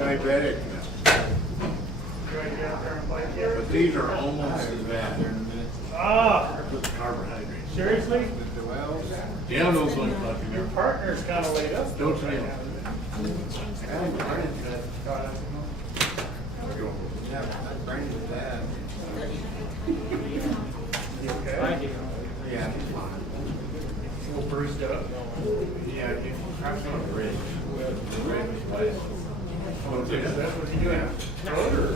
diabetic, Right here, right here. but these are almost as bad. Ah, With the carbohydrates. seriously? Yeah, those ones fucking Your are. partner's kind of laid up. Don't you right know? now. Yeah, Brandon's dad. You okay? Yeah. A little bruised up. Yeah, you have some bridge. The bridge place. Oh, Is that what you doing? Road or?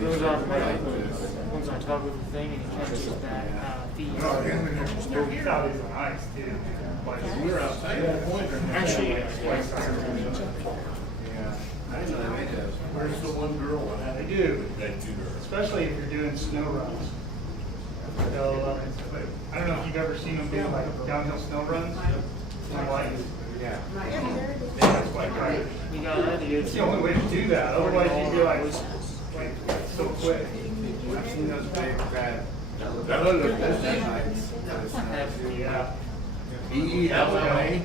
Goes on top of the thing and he catches that feed. Your out is nice too. Like, We're outside the point. Actually, Yeah. I didn't know they did. Where's the one girl that had? They do. That two girls. Especially if you're doing snow runs. They'll, I don't know if you've ever seen them do like downhill snow runs. My wife. Yeah. That's why right. we got ideas. It's the only way to do that. Otherwise, you'd be like so quick. I've seen those big fat. That other business. Yeah. EELA.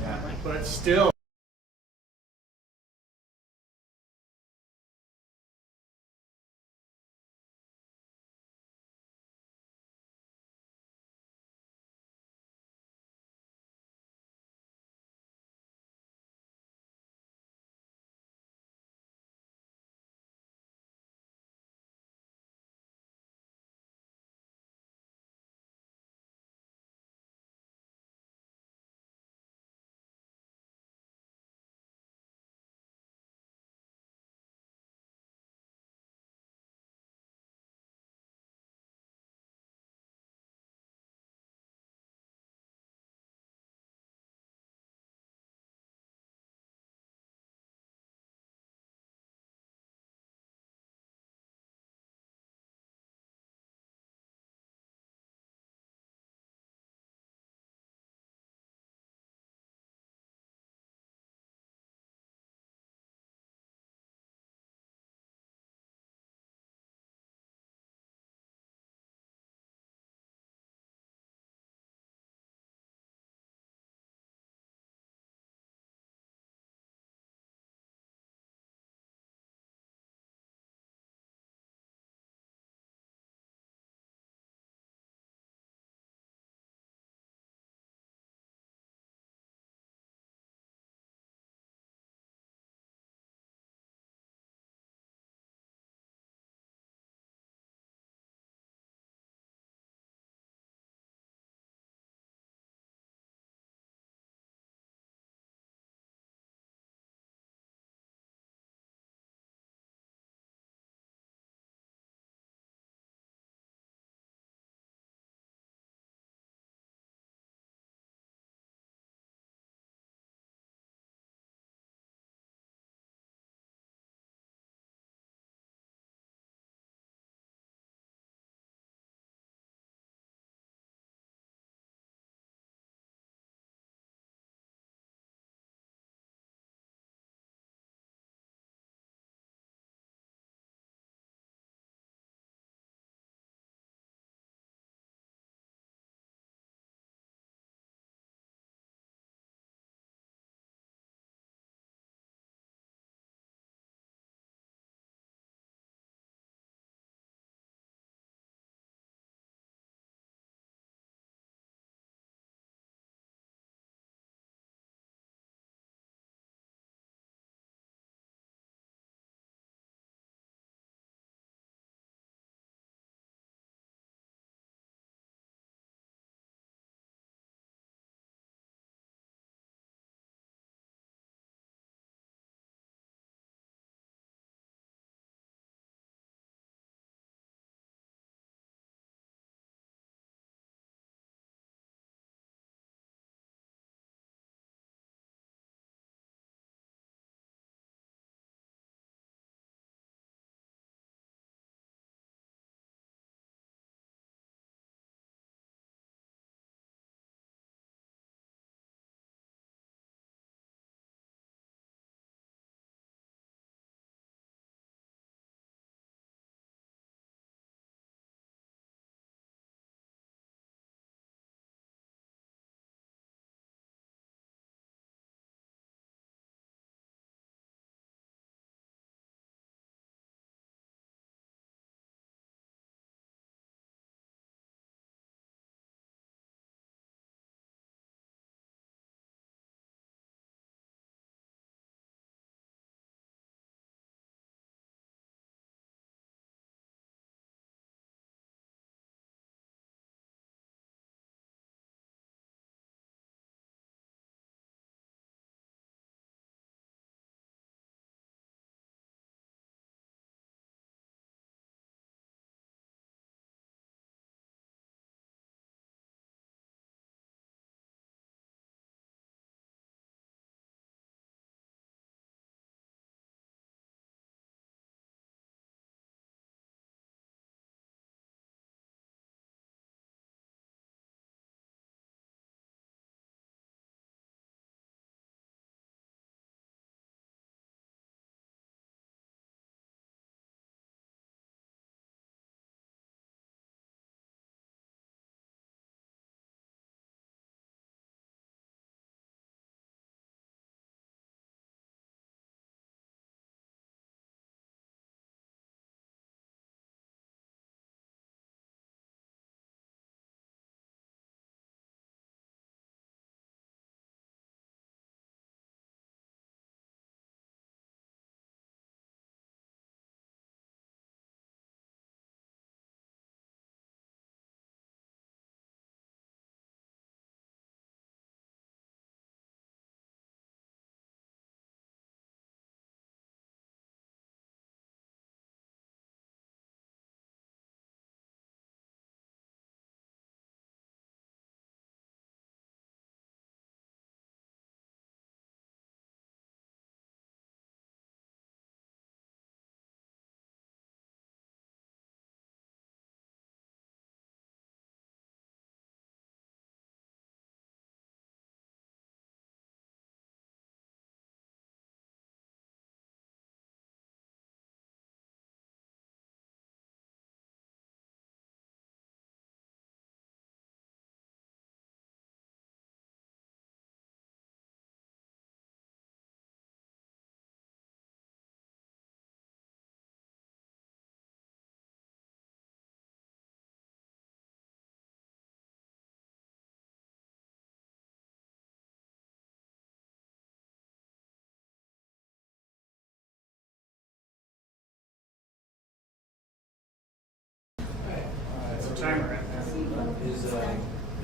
Yeah. But still.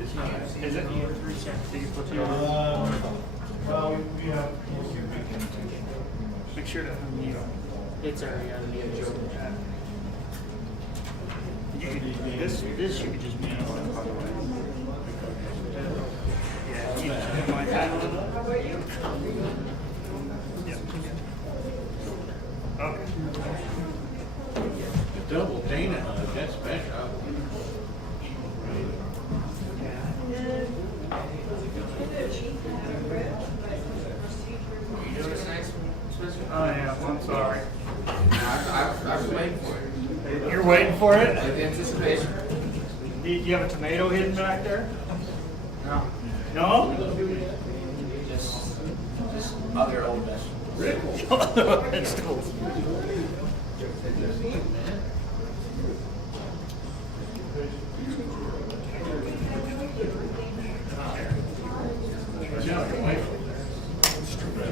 It's not. Is it? You have 3 seconds. So you flip it over. Well, we have, Make sure to unmute. It's already on the You could, this you could just mute on, by the way. Yeah, you just hit my hand. Yeah. Okay. the double Dana hug, that's special. You notice nice, Spencer? Oh yeah, I'm sorry. I was waiting for it. You're waiting for it? With anticipation. Do you have a tomato hidden back there? No. No? Just other old vegetables. Vegetables. No, your wife,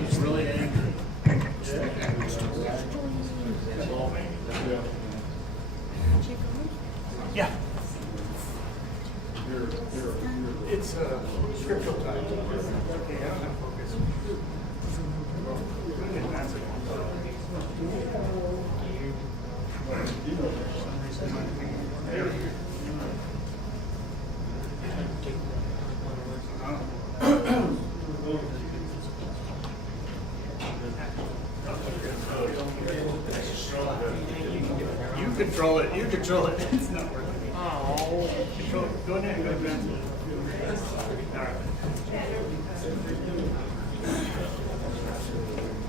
she's really angry. Yeah. It's crypto time. Okay, I don't have focus. We can advance it. For some reason, my thing- there. You control it. You control it. It's not working. Oh. Control it. Go ahead and go advance it. All right.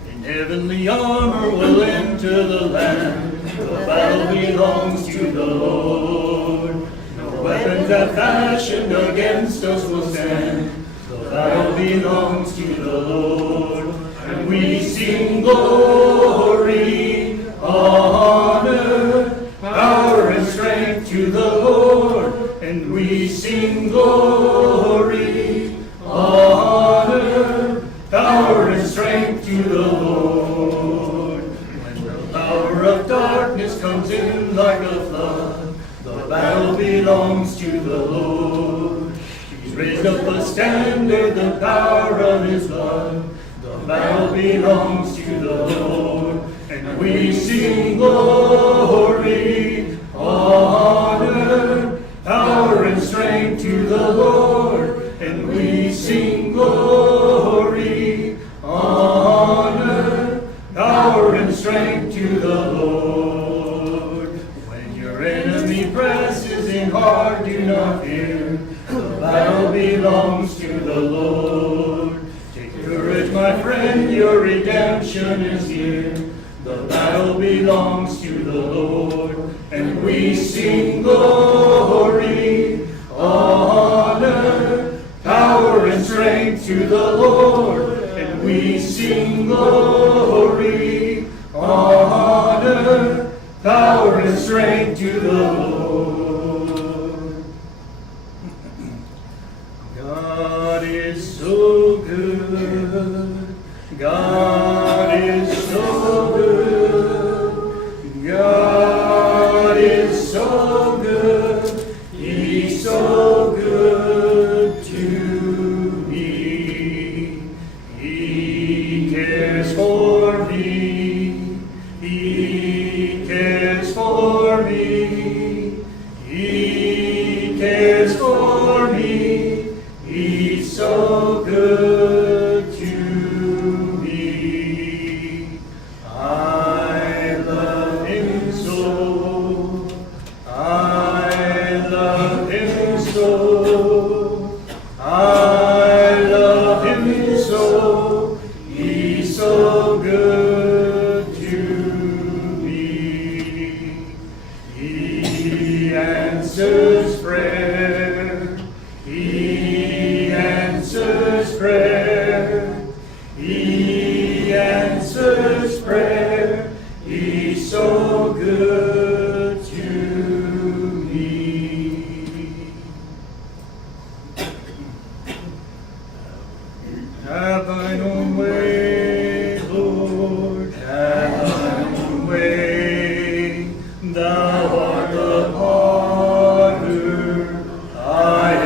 In heavenly armor we'll enter the land. The battle belongs to the Lord. No weapons that fashioned against us will stand. The battle belongs to the Lord. And we sing glory, honor, power and strength to the Lord. And we sing glory, honor, power and strength to the Lord. When the power of darkness comes in like a flood, the battle belongs to the Lord. He's raised up a standard, the power of his blood. The battle belongs to the Lord. And we sing glory, honor, power and strength to the Lord. And we sing glory, honor, power and strength to the Lord. When your enemy presses in hard, do not fear. The battle belongs to the Lord. Take courage, my friend, your redemption is here. The battle belongs to the Lord. And we sing glory, honor, power and strength to the Lord. And we sing glory, honor, power and strength to the Lord. God is so good. God is so good. God is so good. He's so good to me. He cares for me. He cares for me. He cares for me. He's so good to me. I love him so. I love him so. I love him so. He's so good to me. He answers prayer. He answers prayer. He answers prayer. He's so good to me. Have thine own way, Lord, have thine own way. Thou art the potter, I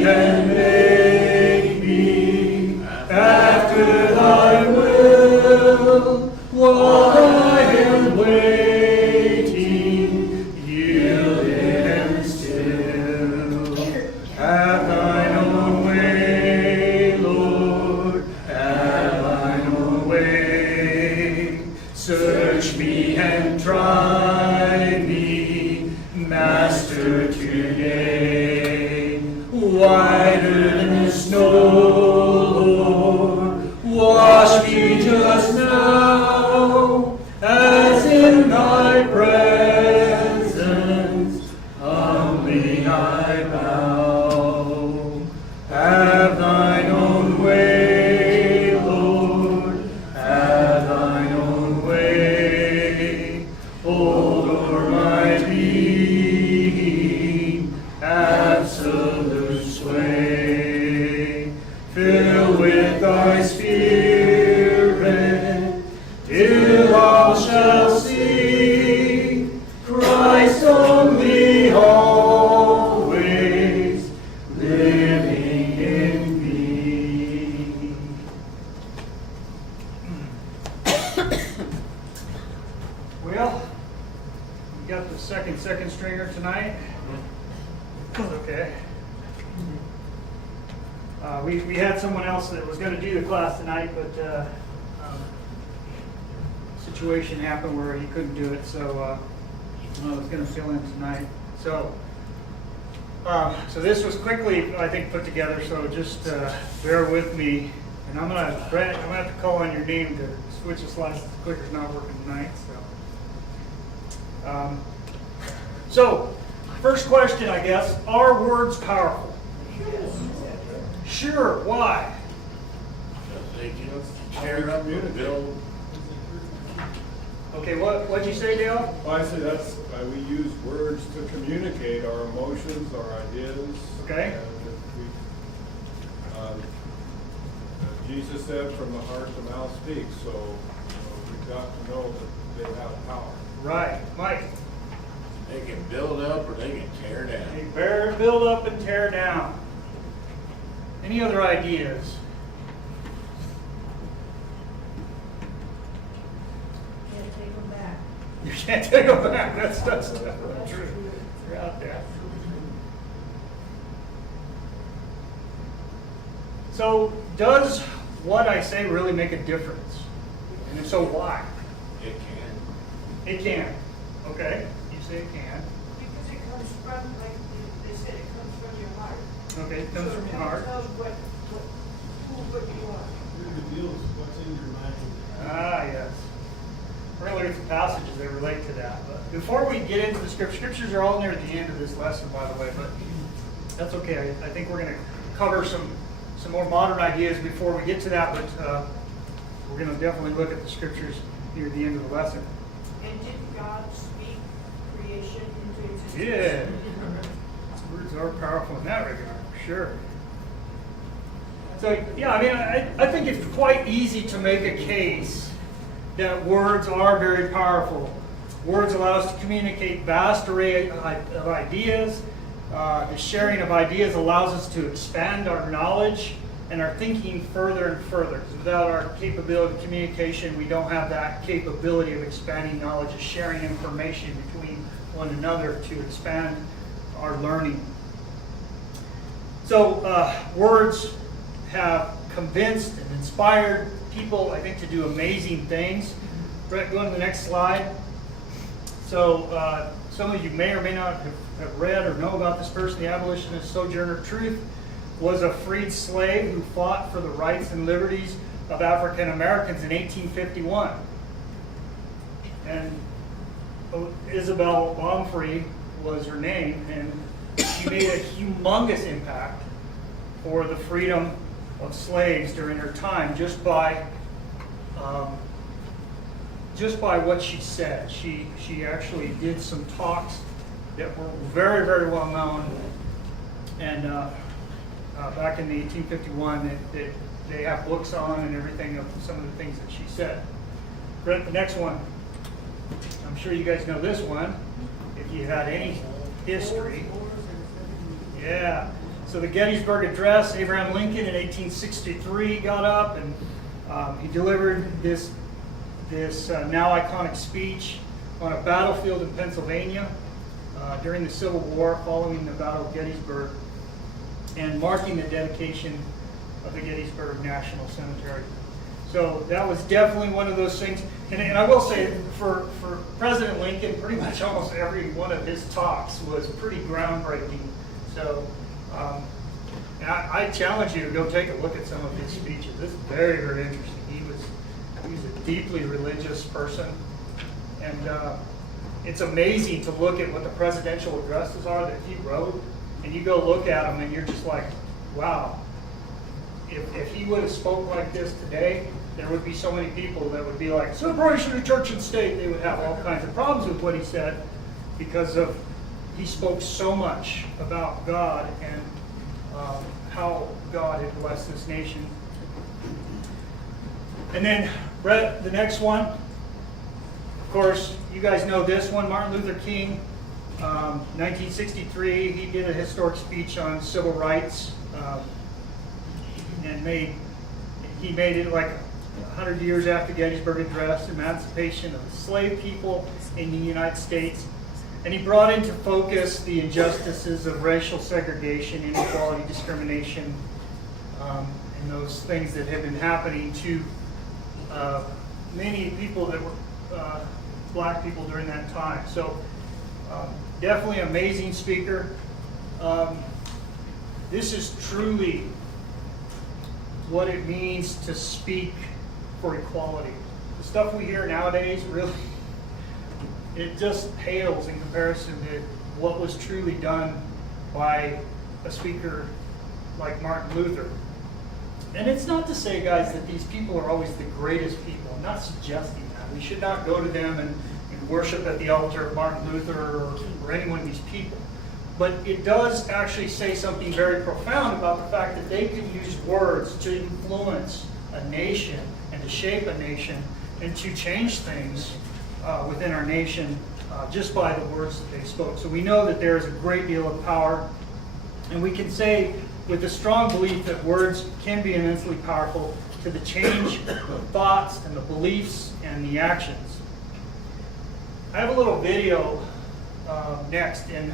me and make me after thy will, while I am waiting, yielded and still. Have thine own way, Lord, have thine own way. Search me and try me, Master, today. Whiter than the snow, Lord, wash me just now, as in thy presence humbly I bow. Have thine own way, Lord, have thine own way. Over my being, absolute sway. Fill with thy Spirit, till all shall see Christ only always living in me. Well, we got the second stringer tonight. Okay. We had someone else that was going to do the class tonight, but situation happened where he couldn't do it, so I was going to fill in tonight. So this was quickly, I think, put together. So just bear with me, and I'm gonna have to call on your name to switch the slides. The clicker's not working tonight, so. So, first question, I guess: are words powerful? Sure. Why? They can tear up and build. Okay. What'd you say, Dale? Well, I say that's why we use words to communicate our emotions, our ideas. Okay. And if Jesus said, "From the heart the mouth speaks." So we've got to know that they have power. Right, Mike. They can build up or they can tear They down. build up and tear down. Any other ideas? Can't take them back. You can't take them back. That's true. You're out there. So, does what I say really make a difference? And if so, why? It can. It can. Okay. You say it can. Because it comes from, like they said, it comes from your heart. Okay. It comes from your heart. So it tells what you are. Reveals what's in your mind. Ah, yes. We're going to look at some passages that relate to that. But before we get into the scriptures are all near the end of this lesson, by the way, but that's okay. I think we're going to cover some more modern ideas before we get to that, but we're going to definitely look at the scriptures near the end of the lesson. And did God speak creation into existence? Yeah. Words are powerful in that regard, for sure. So, yeah, I mean, I think it's quite easy to make a case that words are very powerful. Words allow us to communicate vast array of ideas. The sharing of ideas allows us to expand our knowledge and our thinking further and further. Because without our capability of communication, we don't have that capability of expanding knowledge, of sharing information between one another to expand our learning. So words have convinced and inspired people, I think, to do amazing things. Brett, go to the next slide. So some of you may or may not have read or know about this person. The abolitionist Sojourner Truth was a freed slave who fought for the rights and liberties of African Americans in 1851. And Isabel Baumfree was her name, and she made a humongous impact for the freedom of slaves during her time just by what she said. She actually did some talks that were very, very well known, and back in the 1851 they have books on and everything of some of the things that she said. Brent, the next one. I'm sure you guys know this one if you had any history. Yeah. So the Gettysburg Address, Abraham Lincoln in 1863 got up and he delivered this now iconic speech on a battlefield in Pennsylvania during the Civil War following the Battle of Gettysburg and marking the dedication of the Gettysburg National Cemetery. So that was definitely one of those things. And I will say, for President Lincoln, pretty much almost every one of his talks was pretty groundbreaking. So and I challenge you to go take a look at some of his speeches. It's very, very interesting. He was a deeply religious person. And it's amazing to look at what the presidential addresses are that he wrote. And you go look at them and you're just like, wow. If he would have spoke like this today, there would be so many people that would be like, separation of church and state. They would have all kinds of problems with what he said because he spoke so much about God and how God had blessed this nation. And then the next one, of course, you guys know this one, Martin Luther King, 1963, he did a historic speech on civil rights. And he made it like 100 years after Gettysburg Address, emancipation of the slave people in the United States. And he brought into focus the injustices of racial segregation, inequality, discrimination, and those things that have been happening to many people that were black people during that time. So definitely amazing speaker. This is truly what it means to speak for equality. The stuff we hear nowadays, really, it just pales in comparison to what was truly done by a speaker like Martin Luther. And it's not to say, guys, that these people are always the greatest people. I'm not suggesting that. We should not go to them and worship at the altar of Martin Luther or any one of these people. But it does actually say something very profound about the fact that they can use words to influence a nation and to shape a nation and to change things within our nation just by the words that they spoke. So we know that there is a great deal of power, and we can say with a strong belief that words can be immensely powerful to the change the thoughts and the beliefs and the actions. I have a little video next, and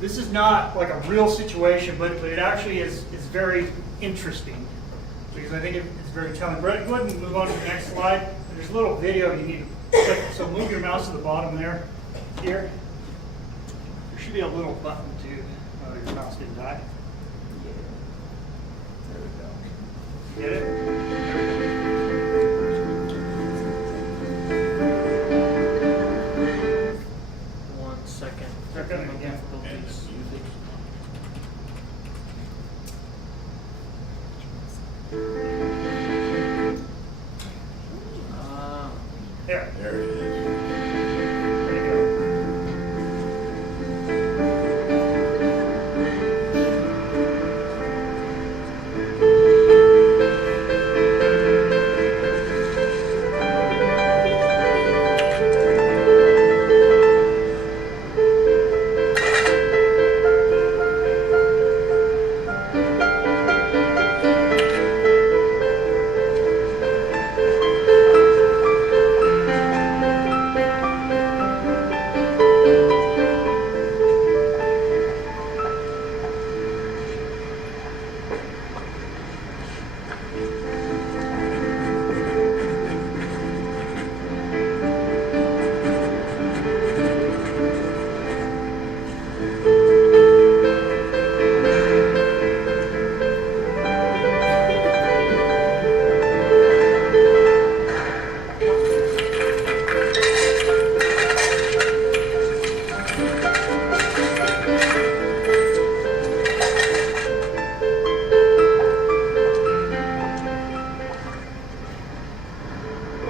this is not like a real situation, but it actually is very interesting because I think it's very telling. Brett, go ahead and move on to the next slide. There's a little video you need to click, so move your mouse to the bottom there. Here. There should be a little button too. Oh, your mouse didn't die. There we go. Get it? 1 second. Okay, again. Difficulties. There. There it is. There you go.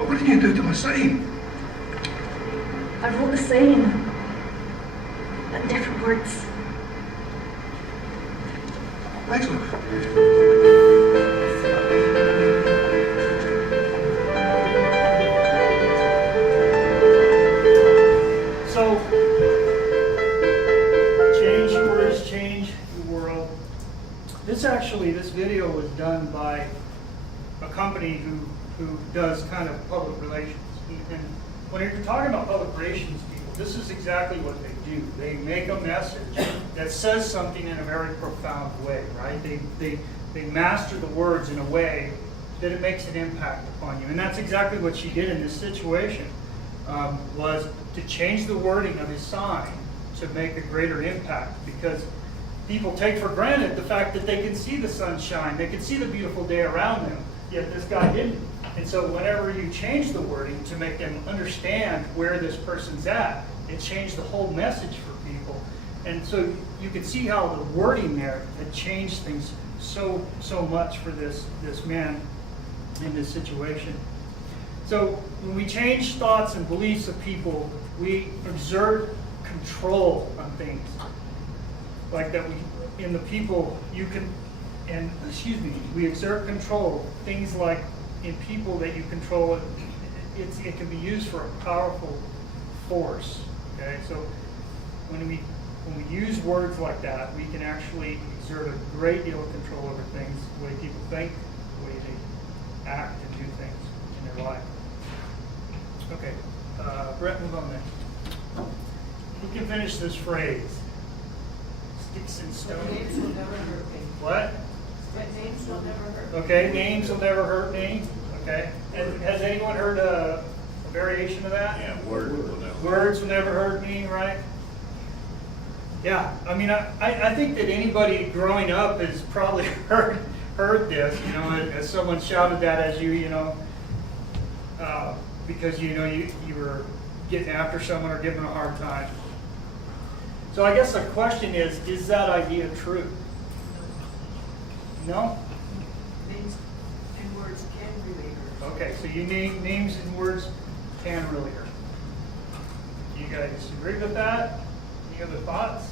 What did you do to my sign? I wrote the same, but in different words. Excellent. So, change words change the world. this video was done by a company who does kind of public relations. And when you're talking about public relations people, this is exactly what they do. They make a message that says something in a very profound way, right? They master the words in a way that it makes an impact upon you. And that's exactly what she did in this situation, was to change the wording of his sign to make a greater impact, because people take for granted the fact that they can see the sunshine, they can see the beautiful day around them, yet this guy didn't. And so whenever you change the wording to make them understand where this person's at, it changed the whole message for people. And so you can see how the wording there had changed things so much for this man in this situation. So when we change thoughts and beliefs of people, we exert control on things. Like that in the people, we exert control. Things like in people that you control, it can be used for a powerful force. Okay, so when we use words like that, we can actually exert a great deal of control over things, the way people think, the way they act and do things in their life. Okay, Brett, move on next. Who can finish this phrase? Sticks and stones. Names will never hurt me. What? Names will never hurt me. Okay, names will never hurt me. Okay. Has anyone heard a variation of that? Yeah, words will never. Words will never hurt me, right? Yeah, I mean, I think that anybody growing up has probably heard this, as someone shouted that as you, because you were getting after someone or giving them a hard time. So I guess the question is that idea true? No? Names and words can really hurt. Okay, so names and words can really hurt. Do you guys disagree with that? Any other thoughts?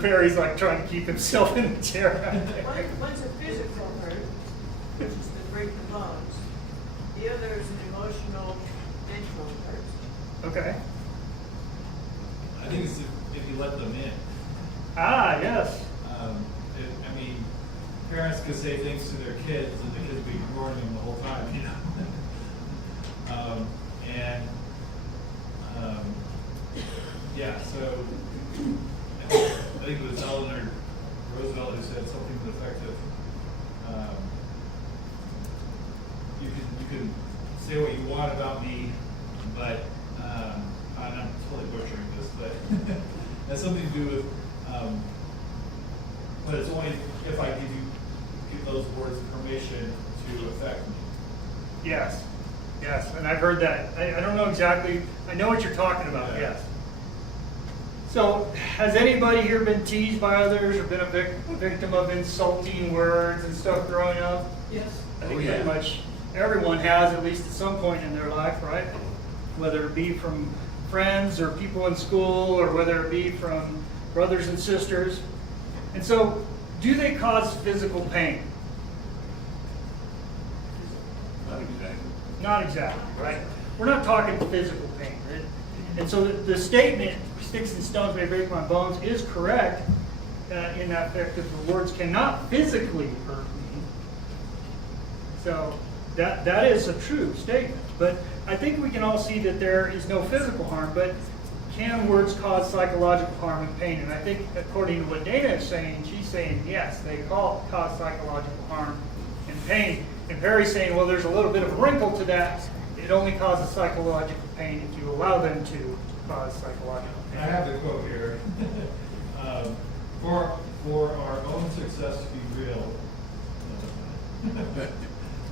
Perry's like trying to keep himself in the chair. One's a physical hurt, which is the breaking bones. The other is an emotional, mental hurt. Okay. I think it's if you let them in. Ah, yes. Parents could say things to their kids and the kids be ignoring them the whole time, so I think it was Eleanor Roosevelt who said something to the effect of, you can say what you want about me, but I'm totally butchering this, but it has something to do with, but it's only if I give those words permission to affect me. Yes, and I've heard that. I don't know exactly, I know what you're talking about, Yeah. yes. So, has anybody here been teased by others or been a victim of insulting words and stuff growing up? Yes. I think pretty much everyone has, at least at some point in their life, right? Whether it be from friends or people in school, or whether it be from brothers and sisters. And so, do they cause physical pain? Not exactly. Not exactly, right? We're not talking physical pain, right? And so the statement, sticks and stones may break my bones, is correct in that fact that the words cannot physically hurt me. So that is a true statement. But I think we can all see that there is no physical harm, but can words cause psychological harm and pain? And I think according to what Dana is saying, she's saying yes, they cause psychological harm and pain. And Perry's saying, well, there's a little bit of a wrinkle to that. It only causes psychological pain if you allow them to cause psychological pain. I have the quote here. For our own success to be real,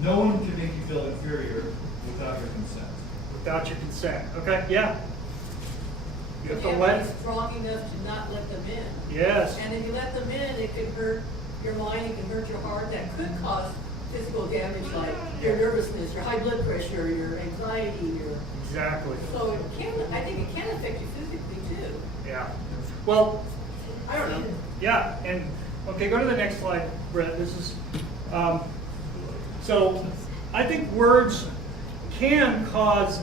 no one can make you feel inferior without your consent. Without your consent. Okay, yeah. You have to You let have to be strong enough to not let them in. Yes. And if you let them in, it could hurt your mind, it can hurt your heart, that could cause physical damage like your nervousness, your high blood pressure, your anxiety, your... Exactly. So I think it can affect you physically too. Yeah. Well, I don't know. yeah, and okay, go to the next slide, Brett. This is so I think words can cause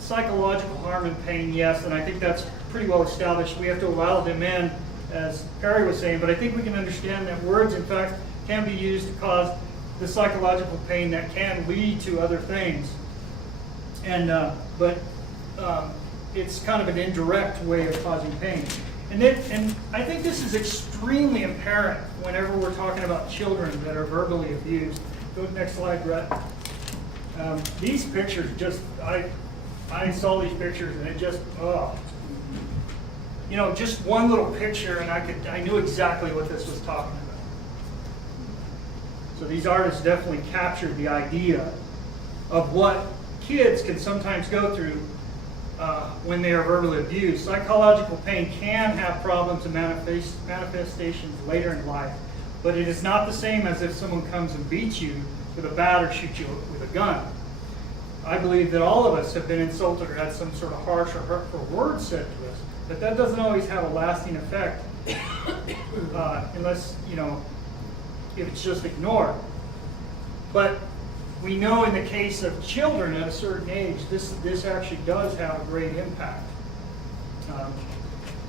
psychological harm and pain, yes, and I think that's pretty well established. We have to allow them in, as Perry was saying, but I think we can understand that words, in fact, can be used to cause the psychological pain that can lead to other things. And it's kind of an indirect way of causing pain. And I think this is extremely apparent whenever we're talking about children that are verbally abused. Go to the next slide, Brett. These pictures just, I saw these pictures and it just, you know, just one little picture and I knew exactly what this was talking about. So these artists definitely captured the idea of what kids can sometimes go through when they are verbally abused. Psychological pain can have problems and manifestations later in life, but it is not the same as if someone comes and beats you with a bat or shoots you with a gun. I believe that all of us have been insulted or had some sort of harsh or hurtful words said to us, but that doesn't always have a lasting effect unless, you know, if it's just ignored. But we know in the case of children at a certain age, this actually does have a great impact.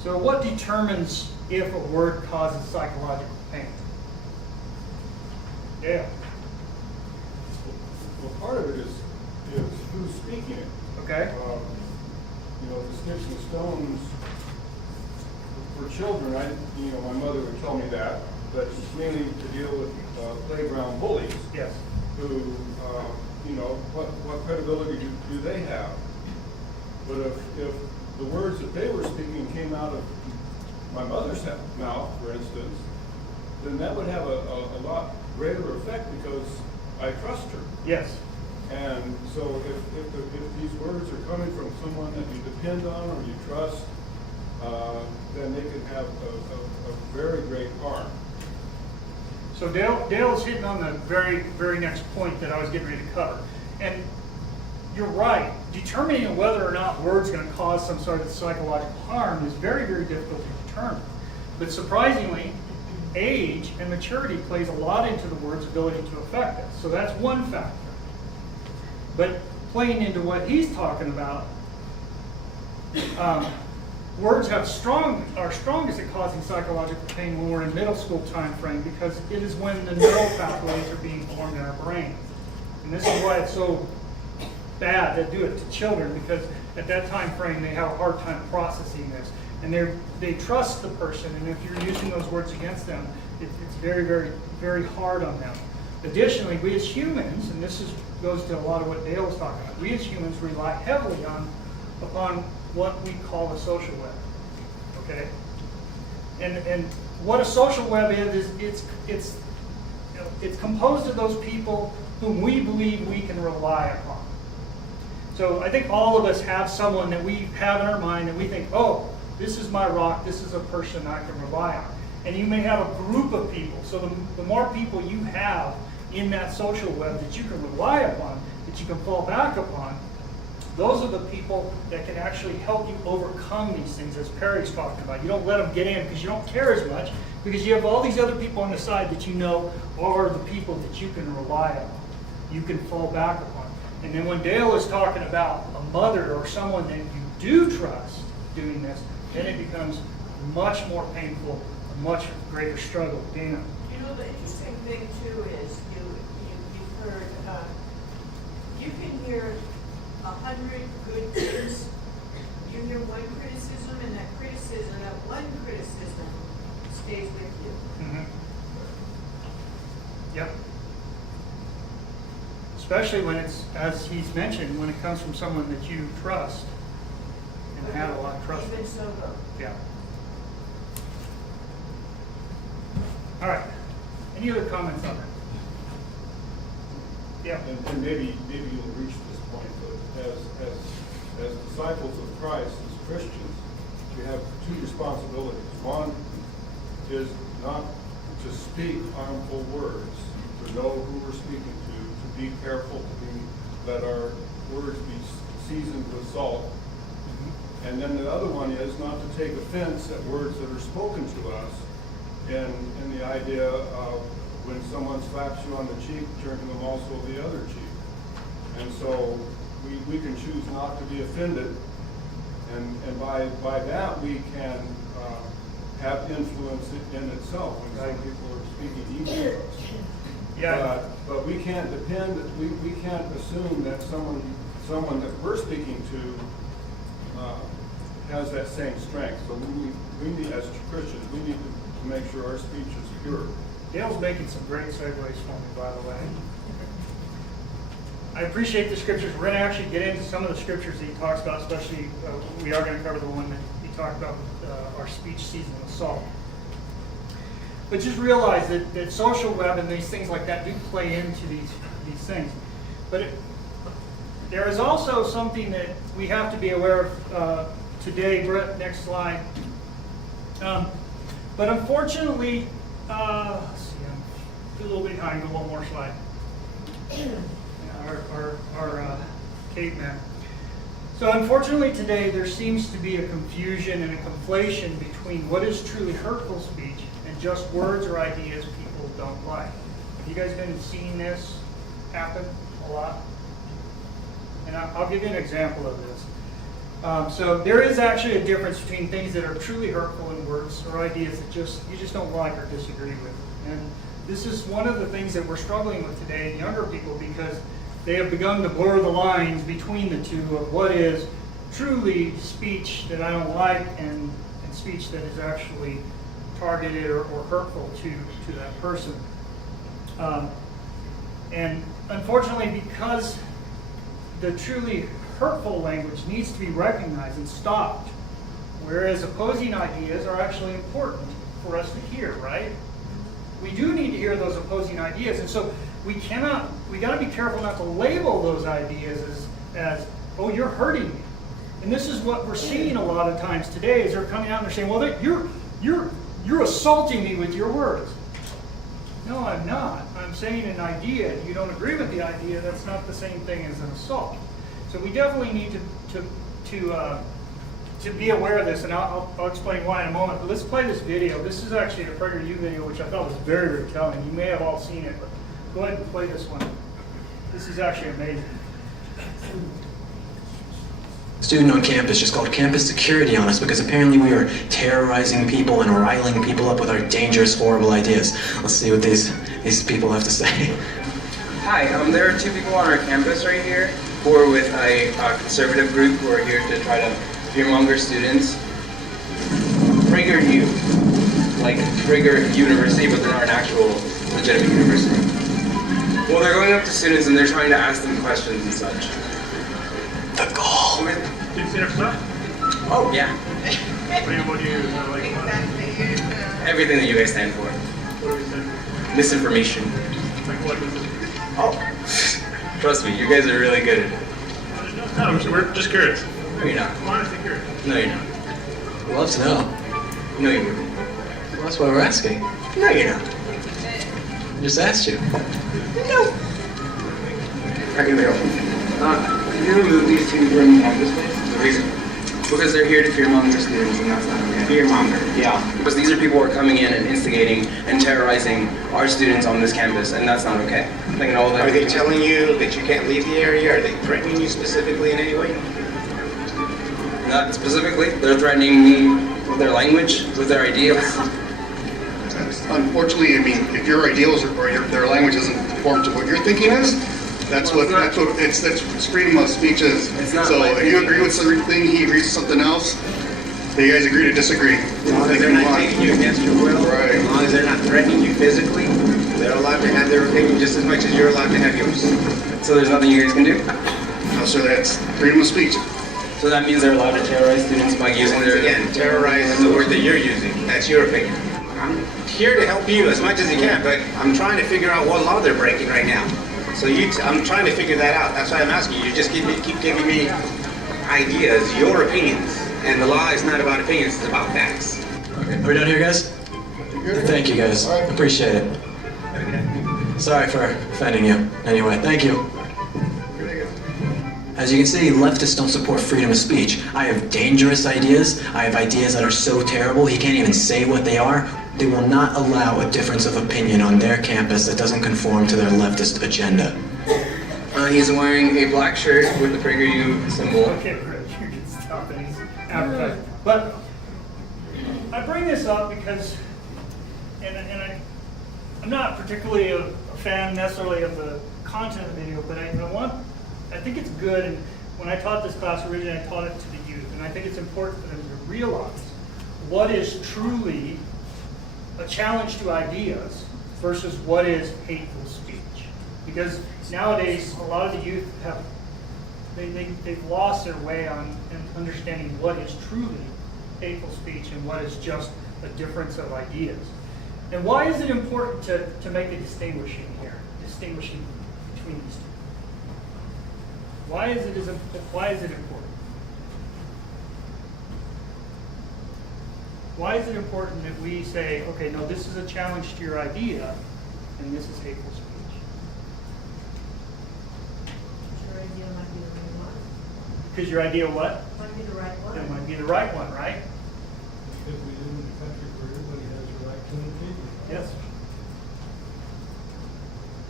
So what determines if a word causes psychological pain? Yeah. Well, part of it is who's speaking it. Okay. You know, the sticks and stones for children. My mother would tell me that, but it's mainly to deal with playground bullies. Yes. Who, what credibility do they have? But if the words that they were speaking came out of my mother's mouth, for instance, then that would have a lot greater effect because I trust her. Yes. And so if these words are coming from someone that you depend on or you trust, then they can have a very great harm. So Dale's hitting on the very, very next point that I was getting ready to cover. And you're right. Determining whether or not words are going to cause some sort of psychological harm is very, very difficult to determine. But surprisingly, age and maturity plays a lot into the word's ability to affect us. So that's one factor. But playing into what he's talking about, words are strongest at causing psychological pain when we're in middle school time frame because it is when the neural pathways are being formed in our brain. And this is why it's so bad to do it to children because at that time frame they have a hard time processing this. And they trust the person, and if you're using those words against them, it's very, very, very hard on them. Additionally, we as humans, and this goes to a lot of what Dale was talking about, we as humans rely heavily upon what we call a social web. Okay? And what a social web is it's composed of those people whom we believe we can rely upon. So I think all of us have someone that we have in our mind that we think, oh, this is my rock, this is a person I can rely on. And you may have a group of people. So the more people you have in that social web that you can rely upon, that you can fall back upon, those are the people that can actually help you overcome these things, as Perry's talking about. You don't let them get in because you don't care as much, because you have all these other people on the side that you know are the people that you can rely on, you can fall back upon. And then when Dale is talking about a mother or someone that you do trust doing this, then it becomes much more painful, a much greater struggle. Dana? You know, the interesting thing too is you've heard, you can hear 100 good things. You hear one criticism, and that one criticism stays with you. Mm-hmm. Yep. Especially when it's, as he's mentioned, when it comes from someone that you trust and have a lot of trust. Even so, though. Yeah. All right. Any other comments on that? Yeah. And maybe you'll reach this point, but as disciples of Christ, as Christians, we have two responsibilities. One is not to speak harmful words, to know who we're speaking to be careful, let our words be seasoned with salt. Mm-hmm. And then the other one is not to take offense at words that are spoken to us, in the idea of when someone slaps you on the cheek, turning them also the other cheek. And so we can choose not to be offended And by that, we can have influence in itself when some people are speaking evil to us. Yeah. But we can't depend, we can't assume that someone that we're speaking to has that same strength. So we need, as Christians, we need to make sure our speech is pure. Dale's making some great segues for me, by the way. I appreciate the scriptures. We're going to actually get into some of the scriptures that he talks about, especially we are going to cover the one that he talked about, our speech seasoning with salt. But just realize that social web and these things like that do play into these things. But there is also something that we have to be aware of today. Brett, next slide. But unfortunately, let's see, I'm a little bit behind. Go one more slide. Our caveman. So unfortunately today there seems to be a confusion and a conflation between what is truly hurtful speech and just words or ideas people don't like. Have you guys been seeing this happen a lot? And I'll give you an example of this. So there is actually a difference between things that are truly hurtful in words or ideas that you just don't like or disagree with. And this is one of the things that we're struggling with today in younger people, because they have begun to blur the lines between the two of what is truly speech that I don't like and speech that is actually targeted or hurtful to that person. And unfortunately, because the truly hurtful language needs to be recognized and stopped, whereas opposing ideas are actually important for us to hear, right? We do need to hear those opposing ideas, and so we got to be careful not to label those ideas as, oh, you're hurting me. And this is what we're seeing a lot of times today, is they're coming out and they're saying, well, you're assaulting me with your words. No, I'm not. I'm saying an idea. You don't agree with the idea, that's not the same thing as an assault. So we definitely need to be aware of this, and I'll explain why in a moment. But let's play this video. This is actually a PragerU video, which I thought was very, very telling. You may have all seen it, but go ahead and play this one. This is actually amazing. Student on campus just called campus security on us because apparently we are terrorizing people and riling people up with our dangerous, horrible ideas. Let's see what these people have to say. Hi, there are two people on our campus right here who are with a conservative group who are here to try to fearmonger students. PragerU, like Prager University, but they're not an actual legitimate university. Well, they're going up to students and they're trying to ask them questions and such. The goal. Did you see our stuff? Oh, yeah. What do you like? Everything that you guys stand for. What do we say? Misinformation. Like what is it? Oh, trust me, you guys are really good at it. No, we're just curious. No, you're not. I'm honestly curious. No, you're not. We'd love to know. No, you wouldn't. Well, that's why we're asking. No, you're not. I just asked you. No. I can go. Can you remove these two from campus, please? The reason? Because they're here to fearmonger students, and that's not okay. Fearmonger? Yeah. Because these are people who are coming in and instigating and terrorizing our students on this campus, and that's not okay. Like, no, Are they telling you that you can't leave the area? Are they threatening you specifically in any way? Not specifically. They're threatening me with their language, with their ideals. Unfortunately, I mean, if your ideals or their language doesn't conform to what your thinking is, that's freedom of speech is. So if you agree with something, he agrees with something else, then you guys agree to disagree. As long as they're not taking you against your will, right. As long as they're not threatening you physically, they're allowed to have their opinion just as much as you're allowed to have yours. So there's nothing you guys can do? No, so that's freedom of speech. So that means they're allowed to terrorize students by using their... Again, terrorize is the word that you're using. That's your opinion. I'm here to help you as much as you can, but I'm trying to figure out what law they're breaking right now. So I'm trying to figure that out. That's why I'm asking you. You just keep giving me ideas, your opinions. And the law is not about opinions, it's about facts. Okay, are we done here, guys? Thank you, guys. Appreciate it. Sorry for offending you. Anyway, thank you. As you can see, leftists don't support freedom of speech. I have dangerous ideas. I have ideas that are so terrible he can't even say what they are. They will not allow a difference of opinion on their campus that doesn't conform to their leftist agenda. He's wearing a black shirt with the PragerU symbol. Okay, Rich, you're just stopping. advertising. But I bring this up because, I'm not particularly a fan necessarily of the content of the video, but I think it's good. And when I taught this class originally, I taught it to the youth, and I think it's important for them to realize what is truly a challenge to ideas versus what is hateful speech. Because nowadays, a lot of the youth they've lost their way on understanding what is truly hateful speech and what is just a difference of ideas. And why is it important to make a distinguishing between these two? Why is it important? Why is it important that we say, okay, no, this is a challenge to your idea, and this is hateful speech? Your idea might be the right one. Because your idea what? Might be the right one. It might be the right one, right? Because we live in a country where everybody has the right to an opinion. Yes.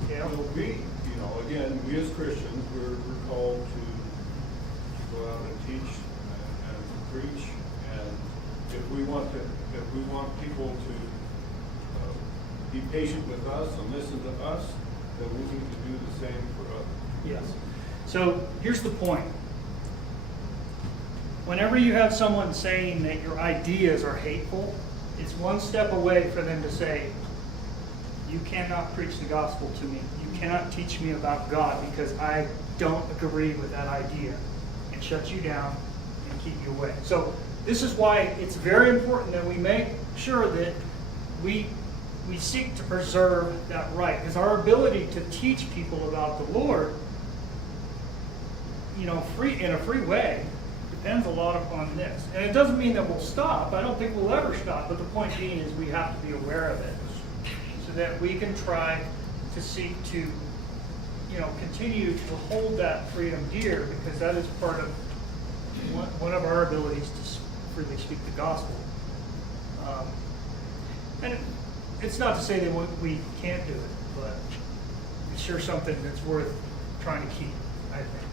Yeah. So we, again, we as Christians, we're called to go out and teach and preach. And if we want people to be patient with us and listen to us, then we need to do the same for others. Yes. So here's the point. Whenever you have someone saying that your ideas are hateful, it's one step away for them to say, you cannot preach the gospel to me. You cannot teach me about God because I don't agree with that idea, and shut you down and keep you away. So this is why it's very important that we make sure that we seek to preserve that right, because our ability to teach people about the Lord, in a free way, depends a lot upon this. And it doesn't mean that we'll stop. I don't think we'll ever stop. But the point being is we have to be aware of it so that we can try to seek to, continue to hold that freedom dear, because that is part of one of our abilities to freely speak the gospel. And it's not to say that we can't do it, but it's sure something that's worth trying to keep, I think.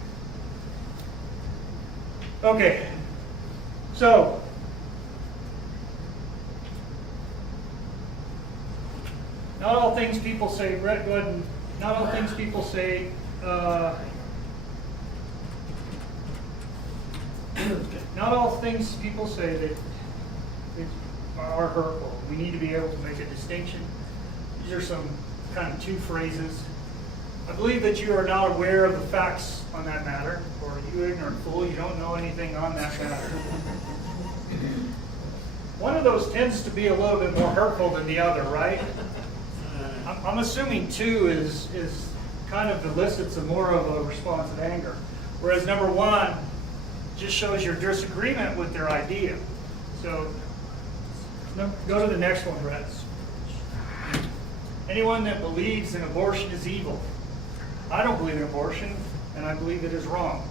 Okay, so not all things people say, Brett, go ahead and, not all things people say, not all things people say that are hurtful. We need to be able to make a distinction. These are some kind of two phrases. I believe that you are not aware of the facts on that matter, or you ignorant fool, you don't know anything on that matter. One of those tends to be a little bit more hurtful than the other, right? I'm assuming two is kind of elicits more of a response of anger, whereas number one just shows your disagreement with their idea. So go to the next one, Brett. Anyone that believes in abortion is evil. I don't believe in abortion, and I believe it is wrong.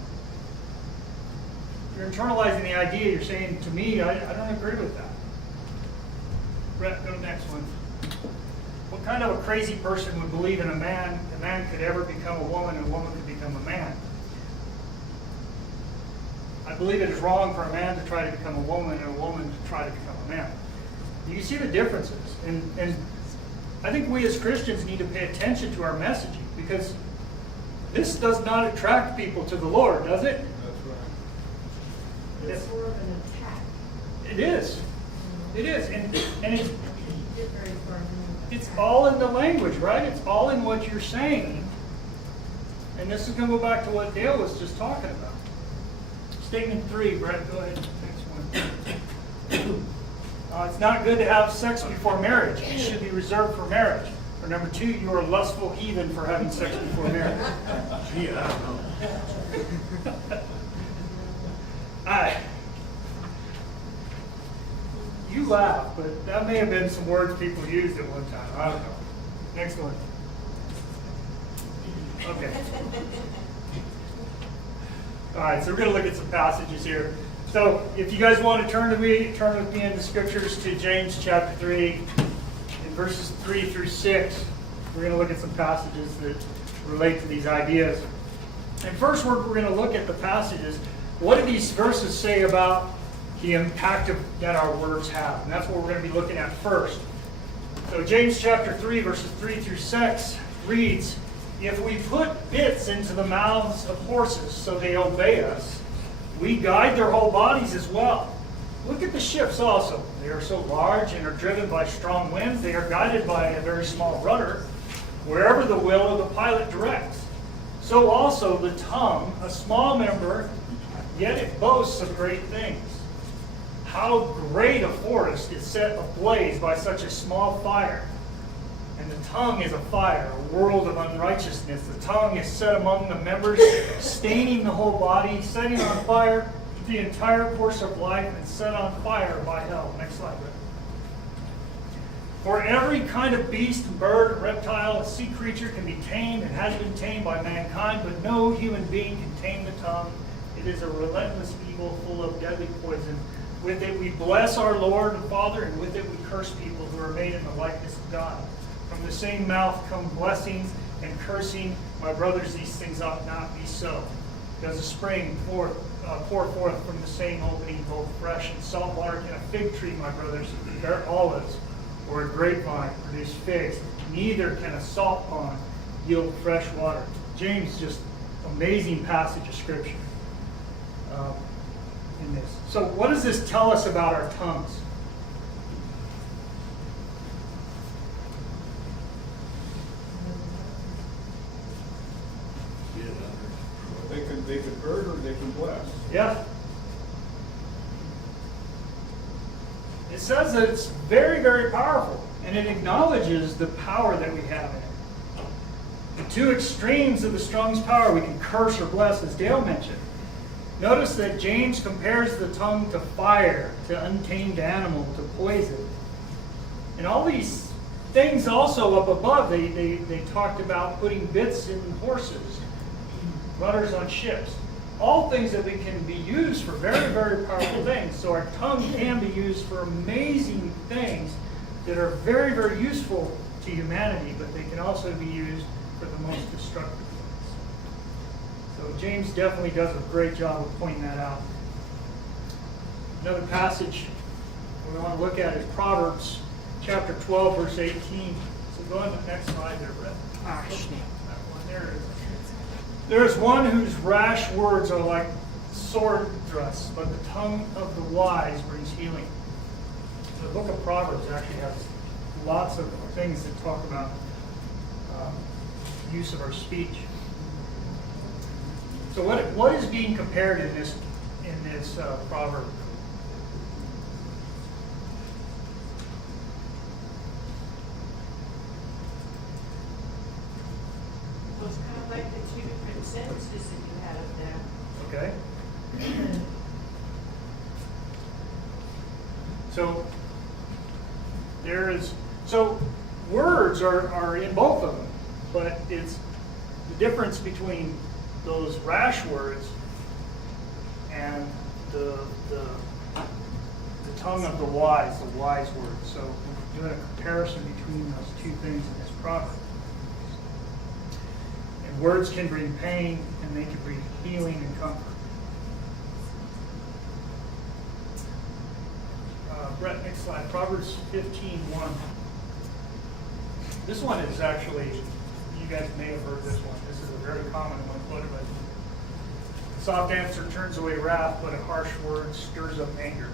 You're internalizing the idea. You're saying to me, I don't agree with that. Brett, go to the next one. What kind of a crazy person would believe in a man could ever become a woman, and a woman could become a man? I believe it is wrong for a man to try to become a woman, and a woman to try to become a man. You see the differences, and I think we as Christians need to pay attention to our messaging, because this does not attract people to the Lord, does it? That's right. It's more of an attack. It is. It is. And it's, Get very far from it's all in the language, right? It's all in what you're saying. And this is going to go back to what Dale was just talking about. Statement 3, Brett, go ahead. Next one. It's not good to have sex before marriage. It should be reserved for marriage. Or number 2, you are a lustful heathen for having sex before marriage. Gee, I don't know. You laugh, but that may have been some words people used at one time. I don't know. Next one. Okay. All right, so we're going to look at some passages here. So if you guys want to turn with me in the scriptures to James chapter 3, in verses 3 through 6. We're going to look at some passages that relate to these ideas. And first we're going to look at the passages. What do these verses say about the impact that our words have. And that's what we're going to be looking at first. So James chapter 3, verses 3 through 6 reads, "If we put bits into the mouths of horses so they obey us, we guide their whole bodies as well. Look at the ships also. They are so large and are driven by strong winds. They are guided by a very small rudder, wherever the will of the pilot directs. So also the tongue, a small member, yet it boasts of great things. How great a forest is set ablaze by such a small fire. And the tongue is a fire, a world of unrighteousness. The tongue is set among the members, staining the whole body, setting on fire the entire course of life, and set on fire by hell." Next slide, Rick. "For every kind of beast, bird, reptile, and sea creature can be tamed and has been tamed by mankind, but no human being can tame the tongue. It is a relentless evil full of deadly poison. With it we bless our Lord and Father, and with it we curse people who are made in the likeness of God. From the same mouth come blessings and cursing. My brothers, these things ought not be so. Does a spring pour forth from the same opening both fresh and salt water? Can a fig tree, my brothers, bear olives, or a grapevine produce figs? Neither can a salt pond yield fresh water." James, just amazing passage of scripture in this. So what does this tell us about our tongues? They can hurt or they can bless. Yeah. It says that it's very, very powerful, and it acknowledges the power that we have in it. The two extremes of the Strong's power, we can curse or bless, as Dale mentioned. Notice that James compares the tongue to fire, to untamed animal, to poison. And all these things also up above, they talked about putting bits in horses, rudders on ships. All things that can be used for very, very powerful things. So our tongue can be used for amazing things that are very, very useful to humanity, but they can also be used for the most destructive things. So James definitely does a great job of pointing that out. Another passage we want to look at is Proverbs chapter 12, verse 18. So go on to the next slide there, Brett. Ah, snap. That one, there it is. "There is one whose rash words are like sword thrusts, but the tongue of the wise brings healing." The book of Proverbs actually has lots of things that talk about use of our speech. So what is being compared in this proverb? So it's kind of like the two different sentences that you had up there. Okay. So words are in both of them, but it's the difference between those rash words and the tongue of the wise words. So we're doing a comparison between those two things in this proverb. And words can bring pain, and they can bring healing and comfort. Brett, next slide. Proverbs 15:1. This one is actually, you guys may have heard this one. This is a very common one quoted by me. "Soft answer turns away wrath, but a harsh word stirs up anger."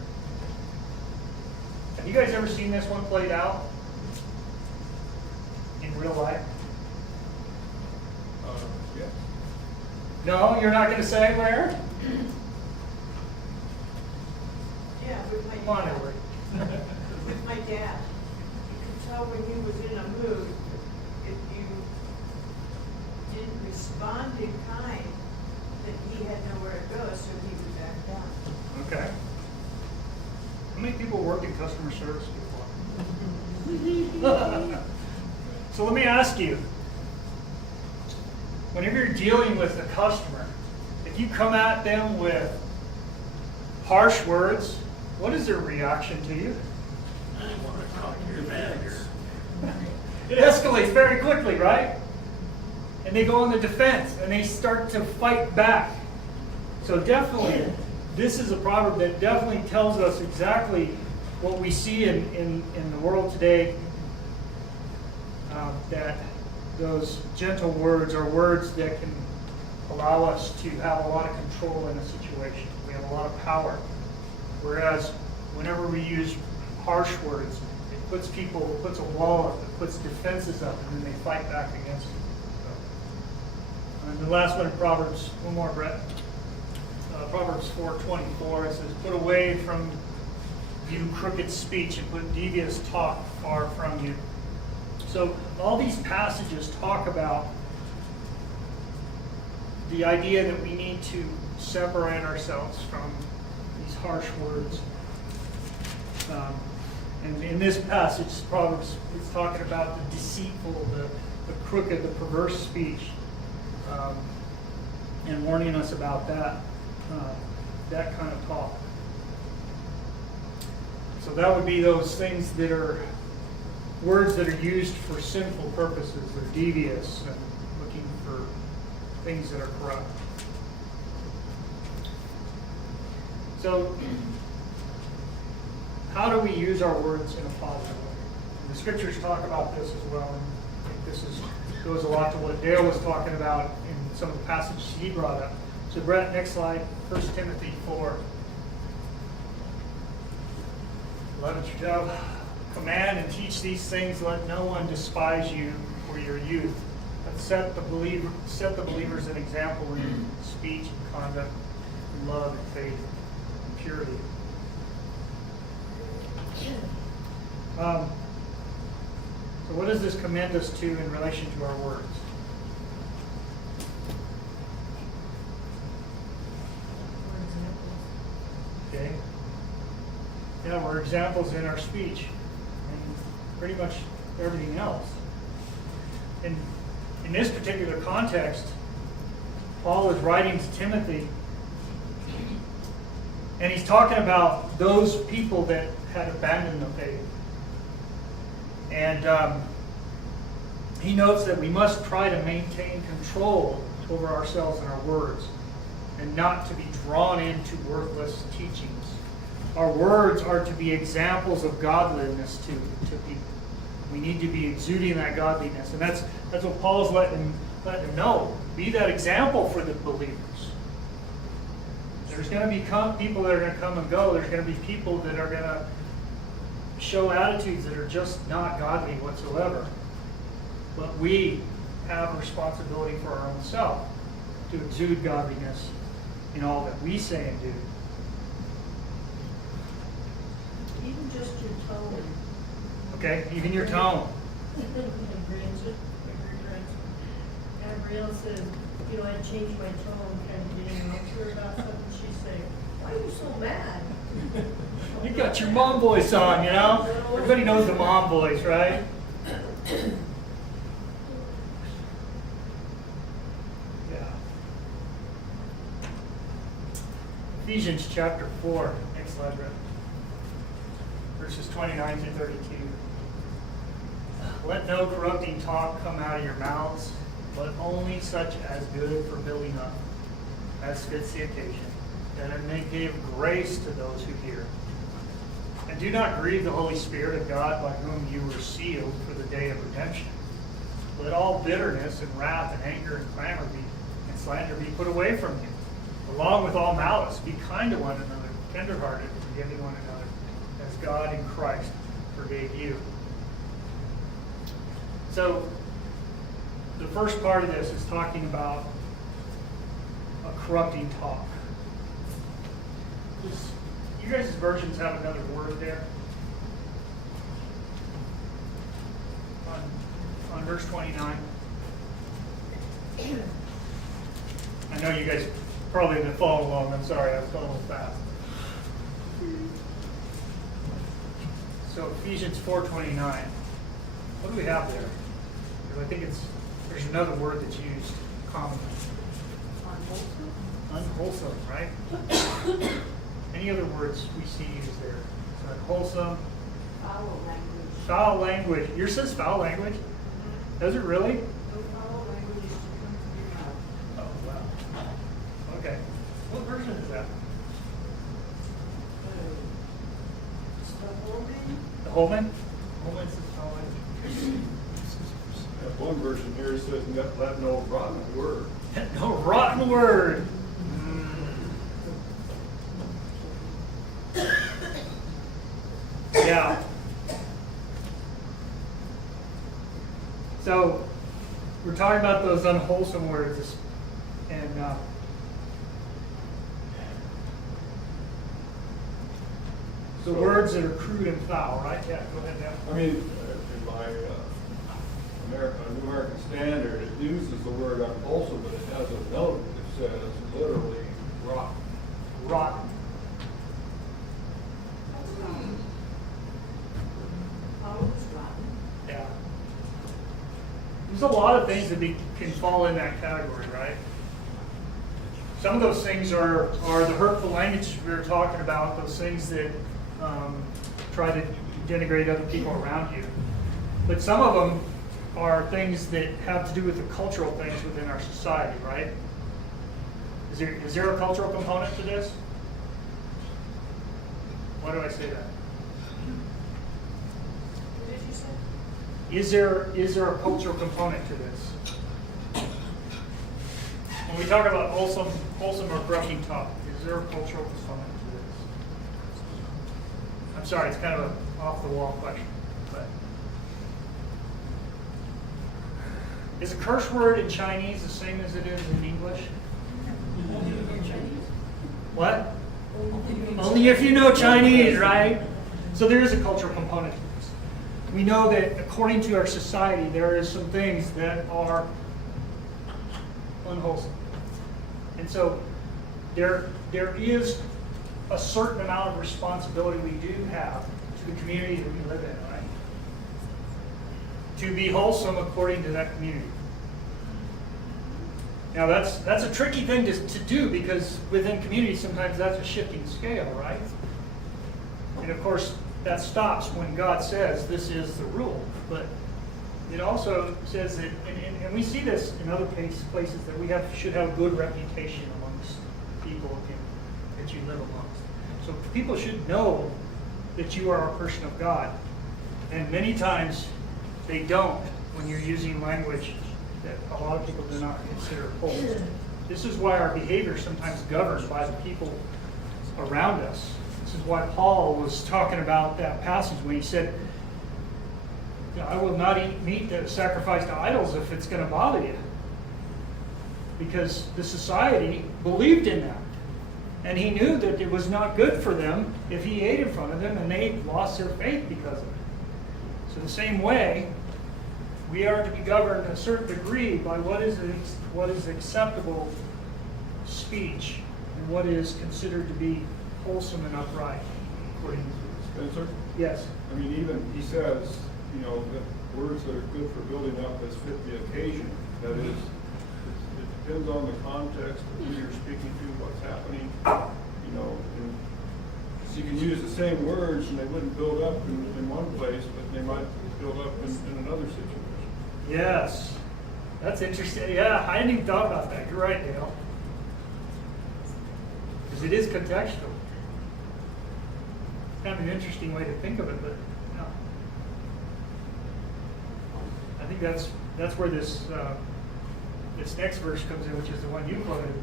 Have you guys ever seen this one played out in real life? Yeah. No, you're not going to say where? Yeah, with my Come on, dad. Edward. With my dad. You could tell when he was in a mood, if you didn't respond in kind, that he had nowhere to go, so he would back down. Okay. How many people work in customer service before? So let me ask you, whenever you're dealing with a customer, if you come at them with harsh words, what is their reaction to you? I want to talk to your manager. It escalates very quickly, right? And they go on the defense and they start to fight back. So definitely this is a proverb that definitely tells us exactly what we see in the world today, that those gentle words are words that can allow us to have a lot of control in a situation. We have a lot of power. Whereas whenever we use harsh words, it puts a wall up, it puts defenses up, and then they fight back against it. So, and the last one in Proverbs, one more, Brett. Proverbs 4:24, it says, "Put away from you crooked speech and put devious talk far from you." So all these passages talk about the idea that we need to separate ourselves from these harsh words. And in this passage, Proverbs, it's talking about the deceitful, the crooked, the perverse speech, and warning us about that kind of talk. So that would be those things that are words that are used for sinful purposes. They're devious and looking for things that are corrupt. So, how do we use our words in a positive way? And the scriptures talk about this as well. And I think this goes a lot to what Dale was talking about in some of the passages he brought up. So, Brett, next slide, 1 Timothy 4. 11 through 12. "Command and teach these things, let no one despise you for your youth. But set the believers an example in speech and conduct, in love and faith and purity." So what does this commend us to in relation to our words? Okay. Yeah, we're examples in our speech and pretty much everything else. And in this particular context, Paul is writing to Timothy, and he's talking about those people that had abandoned the faith. And he notes that we must try to maintain control over ourselves and our words, and not to be drawn into worthless teachings. Our words are to be examples of godliness to people. We need to be exuding that godliness. And that's what Paul's letting them know. Be that example for the believers. There's going to be people that are going to come and go. There's going to be people that are going to show attitudes that are just not godly whatsoever. But we have a responsibility for our own self to exude godliness in all that we say and do. Even just your tone. Okay, even your tone. Gabrielle says, I changed my tone, kind of getting up to her about something. She'd say, "Why are you so mad?" You got your mom voice on, Everybody knows the mom voice, right? Yeah. Ephesians chapter 4, next slide, Brett. Verses 29 through 32. "Let no corrupting talk come out of your mouths, but only such as good for building up, as fits the occasion, that it may give grace to those who hear. And do not grieve the Holy Spirit of God, by whom you were sealed for the day of redemption. Let all bitterness and wrath and anger and clamor and slander be put away from you, along with all malice. Be kind to one another, tenderhearted, forgiving one another, as God in Christ forgave you." So, the first part of this is talking about a corrupting talk. You guys' versions have another word there. On verse 29. I know you guys probably didn't follow along. I'm sorry, I was going a little fast. So Ephesians 4:29. What do we have there? Because I think there's another word that's used commonly. Unwholesome, right? Any other words we see used there? So unwholesome. Foul language. Foul language. Yours says foul language? Does it really? No foul language is to come from your mouth. Oh, wow. Okay. What version is that? Holman? Holman says, oh, That one version here says, let no rotten word. no rotten word. Yeah. So we're talking about those unwholesome words, and the words that are crude and foul, right? Yeah, go ahead now. I mean, in my New American Standard, it uses the word unwholesome, but it has a note that says literally rotten. Rotten. Yeah. There's a lot of things that can fall in that category, right? Some of those things are the hurtful language we were talking about, those things that try to denigrate other people around you. But some of them are things that have to do with the cultural things within our society, right? Is there a cultural component to this? Why do I say that? What did you say? Is there a cultural component to this? When we talk about wholesome or broken talk, is there a cultural component to this? I'm sorry, it's kind of an off-the-wall question, but is a curse word in Chinese the same as it is in English? What? Only if you know Chinese, right? So there is a cultural component to this. We know that according to our society, there is some things that are unwholesome. And so there is a certain amount of responsibility we do have to the community that we live in, right? To be wholesome according to that community. Now that's a tricky thing to do, because within communities sometimes that's a shifting scale, right? And of course that stops when God says this is the rule. But it also says that, and we see this in other places, that we should have a good reputation amongst people that you live amongst. So people should know that you are a person of God. And many times they don't when you're using language that a lot of people do not consider holy. This is why our behavior is sometimes governed by the people around us. This is why Paul was talking about that passage when he said, I will not eat meat that is sacrificed to idols if it's going to bother you. Because the society believed in that. And he knew that it was not good for them if he ate in front of them, and they lost their faith because of it. So the same way, we are to be governed to a certain degree by what is acceptable speech and what is considered to be wholesome and upright, according to Spencer? Yes. I mean, even he says, that words that are good for building up as fit the occasion. That is, it depends on the context of who you're speaking to, what's happening. And so you can use the same words and they wouldn't build up in one place, but they might build up in another situation. Yes. That's interesting. Yeah, I hadn't even thought about that. You're right, Dale. Because it is contextual. Kind of an interesting way to think of it, but no. I think that's where this next verse comes in, which is the one you quoted.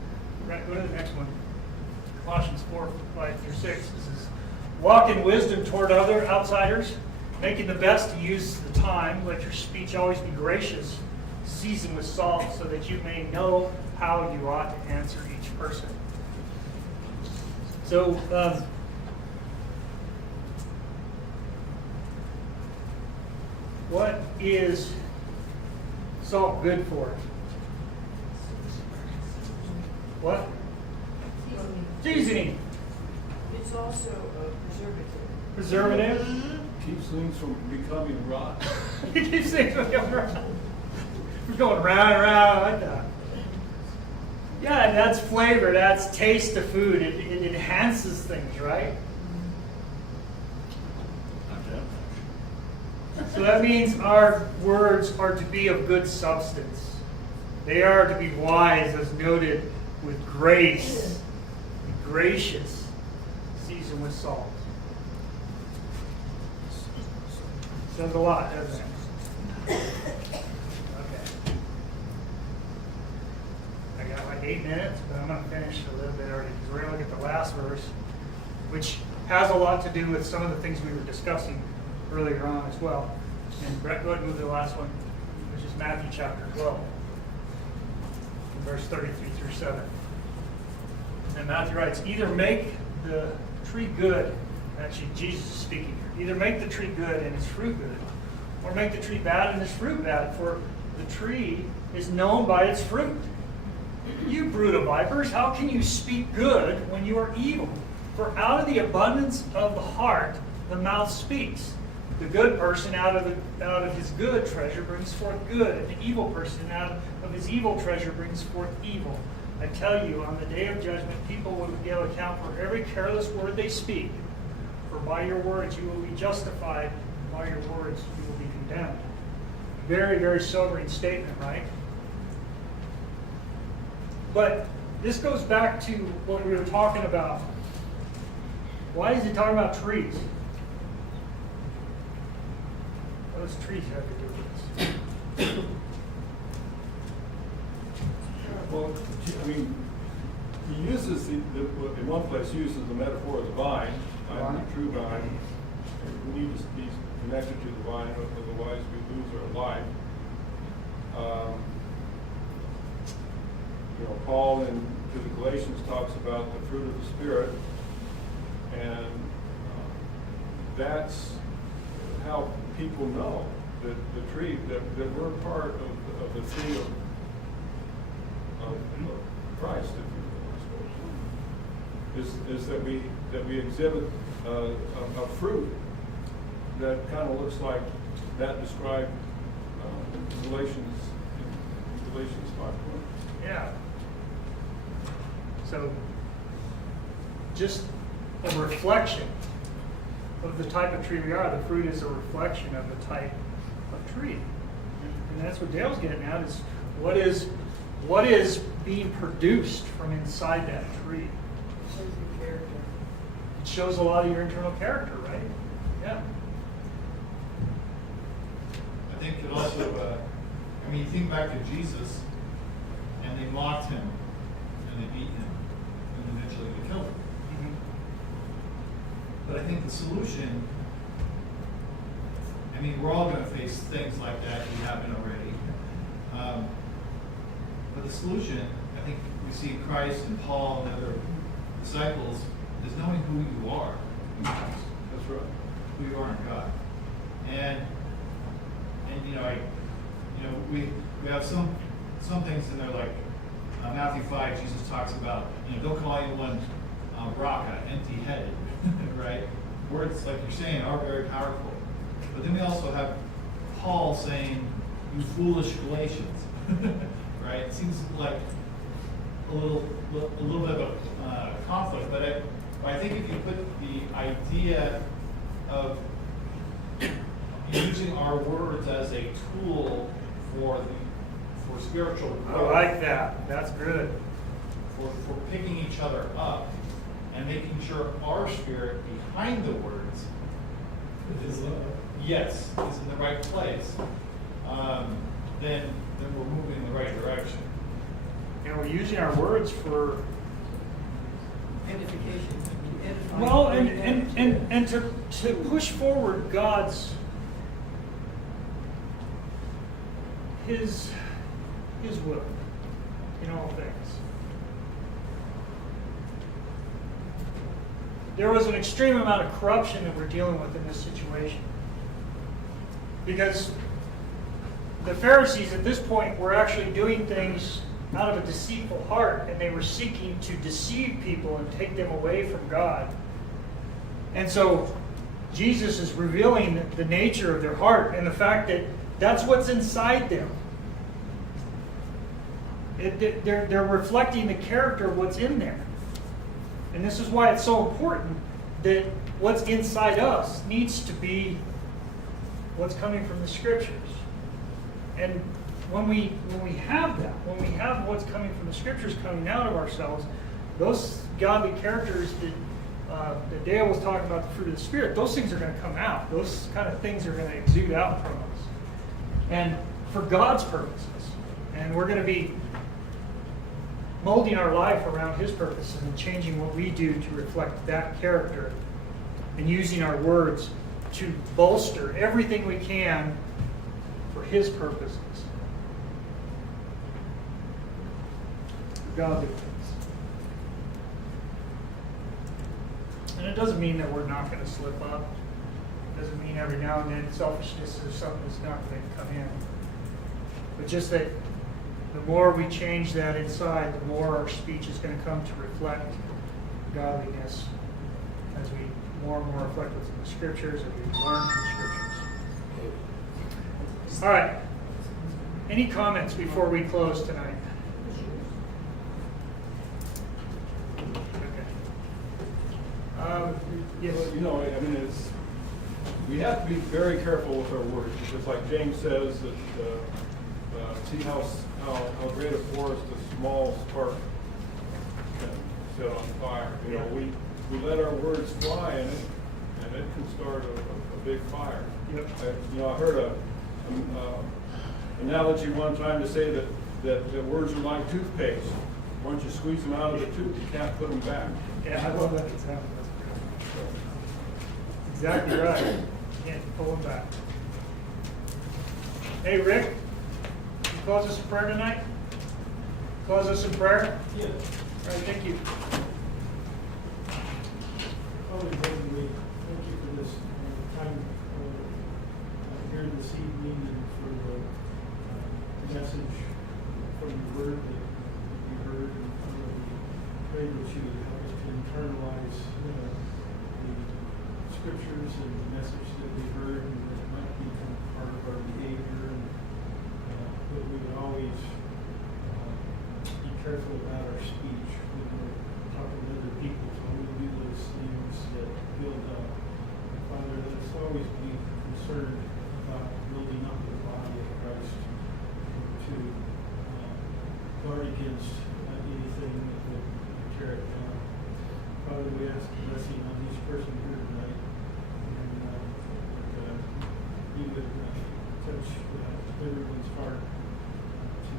Right, go to the next one. Colossians 4:5-6. This is, walk in wisdom toward other outsiders, making the best to use the time. Let your speech always be gracious, seasoned with salt, so that you may know how you ought to answer each person. So, what is salt good for? What? Seasoning. It's also a preservative. Preservative. Keeps things from becoming rotten. It keeps things from becoming rotten. We're going round and round like that. Yeah, and that's flavor, that's taste of food. It enhances things, right? So that means our words are to be of good substance. They are to be wise, as noted, with grace, gracious, seasoned with salt. Says a lot, doesn't it? Okay. I got like 8 minutes, but I'm going to finish a little bit early because we're going to look at the last verse, which has a lot to do with some of the things we were discussing earlier on as well. And Brett, go ahead and move to the last one, which is Matthew chapter 12, verse 33 through 7. And Matthew writes, either make the tree good, actually Jesus is speaking here, either make the tree good and its fruit good, or make the tree bad and its fruit bad, for the tree is known by its fruit. You brood of vipers, how can you speak good when you are evil? For out of the abundance of the heart, the mouth speaks. The good person out of his good treasure brings forth good, and the evil person out of his evil treasure brings forth evil. I tell you, on the day of judgment, people will give account for every careless word they speak. For by your words you will be justified, and by your words you will be condemned. Very, very sobering statement, right? But this goes back to what we were talking about. Why is he talking about trees? What does trees have to do with this? Well, I mean, he uses in one place he uses the metaphor of the vine, the true vine. We need to be connected to the vine, otherwise we lose our life. Paul to the Galatians talks about the fruit of the Spirit, and that's how people know that the tree, that we're part of the tree of Christ, if you will, I suppose, is that we exhibit a fruit that kind of looks like that described in Galatians 5:1. Yeah. So, just a reflection of the type of tree we are. The fruit is a reflection of the type of tree. And that's what Dale's getting at, is what is being produced from inside that tree. Shows your character. It shows a lot of your internal character, right? Yeah. I think it also, you think back to Jesus, and they mocked him, and they beat him, and eventually they killed him. Mm-hmm. But I think the solution, we're all going to face things like that. We have been already. But the solution, I think we see Christ and Paul and other disciples, is knowing who you are in Christ. That's right. Who you are in God. And we have some things in there, like Matthew 5, Jesus talks about, don't call anyone raka, empty-headed, right? Words, like you're saying, are very powerful. But then we also have Paul saying, you foolish Galatians, right? It seems like a little bit of a conflict, but I think if you put the idea of using our words as a tool for spiritual growth. I like that. That's good. For picking each other up and making sure our spirit behind the words is in the right place, then we're moving in the right direction. And we're using our words for Edification. well, and to push forward God's his will in all things. There was an extreme amount of corruption that we're dealing with in this situation. Because the Pharisees at this point were actually doing things out of a deceitful heart, and they were seeking to deceive people and take them away from God. And so Jesus is revealing the nature of their heart and the fact that that's what's inside them. They're reflecting the character of what's in there. And this is why it's so important that what's inside us needs to be what's coming from the Scriptures. And when we have that, when we have what's coming from the Scriptures coming out of ourselves, those godly characters that that Dale was talking about, the fruit of the Spirit, those things are going to come out. Those kind of things are going to exude out from us. And for God's purposes. And we're going to be molding our life around His purposes and changing what we do to reflect that character and using our words to bolster everything we can for His purposes. For godly things. And it doesn't mean that we're not going to slip up. It doesn't mean every now and then selfishness is something that's not going to come in. But just that the more we change that inside, the more our speech is going to come to reflect godliness as we more and more reflect what's in the Scriptures, as we learn from the Scriptures. All right. Any comments before we close tonight? Yes. Well, you know, I mean, we have to be very careful with our words, because like James says, that see how great a forest a small spark can set on fire. You know, we let our words fly, and it can start a big fire. Yep. I heard a analogy one time to say that words are like toothpaste. Once you squeeze them out of the tube, you can't put them back. Yeah, I love that example. Exactly right. Can't pull them back. Hey, Rick, you close us in prayer tonight? Close us in prayer? Yeah. All right, thank you. Holy Heavenly, thank you for this time here this evening and for the message from the Word that we heard. And we pray that you would help us to internalize the Scriptures and the message that we heard, and that it might become part of our behavior, and that we would always be careful about our speech when we're talking to other people, to only do those things that build up. And Father, let's always be concerned about building up the body of Christ, and to guard against anything that would tear it down. Father, we ask a blessing on each person here tonight, and you would touch everyone's heart to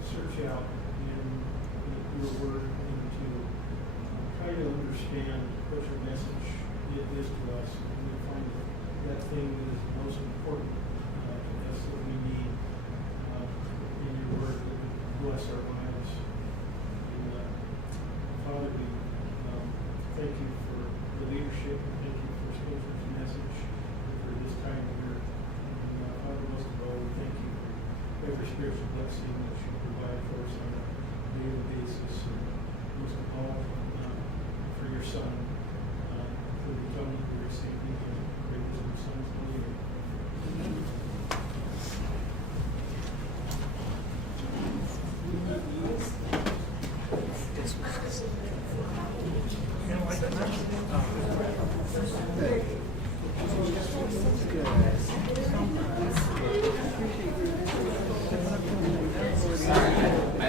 search out in your word and to try to understand what your message is to us, and we find that thing that is the most important to us that we need in your word that would bless our lives. And Father, we thank you for the leadership, and thank you for Spencer's message, and for this time here. And Father, most of all, we thank you for every spiritual blessing that you provide for us on a daily basis. And